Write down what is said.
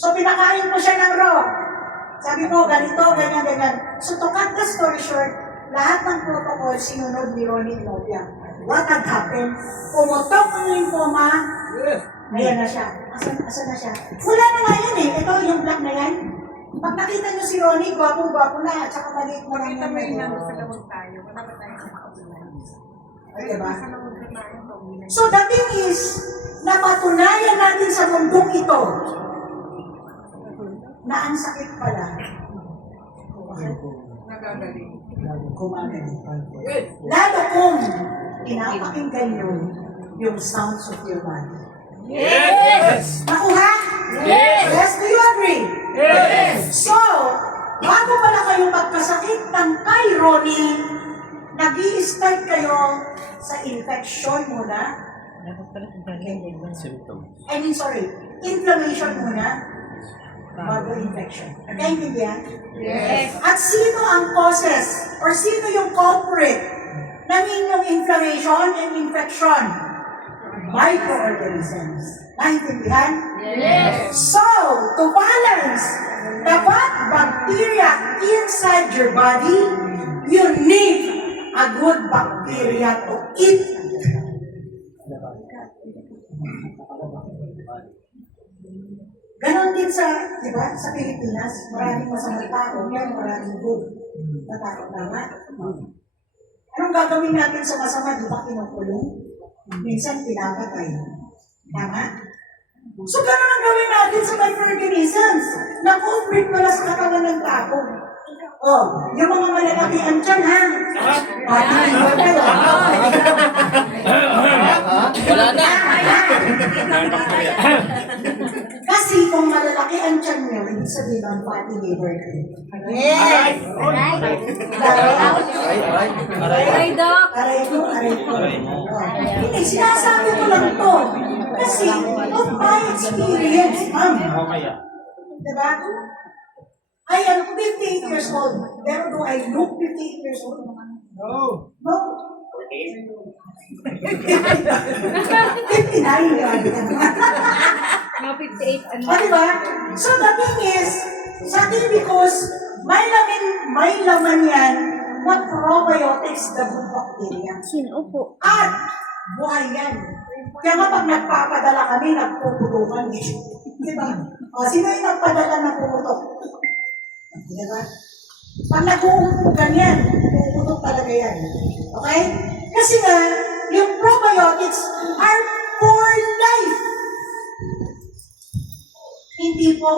So, pinakain ko siya ng raw. Sabi ko, ganito, ganyan, ganyan. So, to cut the story short, lahat ng protocol sinunod ni Ronnie Inopia. What had happened? Pumutok ang lymphoma. Ayan na siya. Asan na siya? Wala na nga yan eh. Ito yung black na yan. Pag nakita niyo si Ronnie, gwapo-gwapo na. At saka maliit mo lang yan. May nang sa lawag tayo. Wala ba tayo sa kaulan? Ay, diba? Sa lawag na tayo. So the thing is, napatunayan natin sa mundong ito na ang sakit pala Nagagaling. gumagaling. Lalo kung pinapakinggan nyo yung sounds of your body. Yes! Nakuha? Yes! Yes, do you agree? Yes! So, bago pala kayong magkasakit ng kay Ronnie, nag-i-start kayo sa infection muna. Inflammation muna bago infection. Nagkaintindihan? Yes. At sino ang causes or sino yung culprit ng inyong inflammation and infection? Microorganisms. Naintindihan? Yes! So, to balance the bad bacteria inside your body, you need a good bacteria to eat. Ganon din sa, di ba, sa Pilipinas, maraming masamang tao, yan maraming good. Natakot naman. Anong gagawin natin sa masama? Di ba kinukulong? Minsan pinapatay. Tama? So, gano'n ang gawin natin sa microorganisms na culprit pala sa katawan ng tao. Oh, yung mga malalakihan dyan, ha? Pati-iwan kayo. Wala na! Kasi kung malalaki ang tiyan nyo, ibig sabihin ang fatty liver kayo. Yes! Aray, Doc. Aray ko. Hindi, sinasabi ko lang to. Kasi, of my experience, ma'am. Diba? I am 58 years old. Pero do I look 58 years old? No. No. 59, grabe ka naman. No, 58. Ano? O, diba? So, the thing is, sa because may laman yan na probiotics, the good bacteria. Sino po? At buhay yan. Kaya nga pag nagpapadala kami, nagpuputukan. Diba? O, sino yung nagpadala ng pumutok? Diba? Pag nag-uumpugan yan, pumutok talaga yan. Okay? Kasi nga, yung probiotics are for life. Hindi po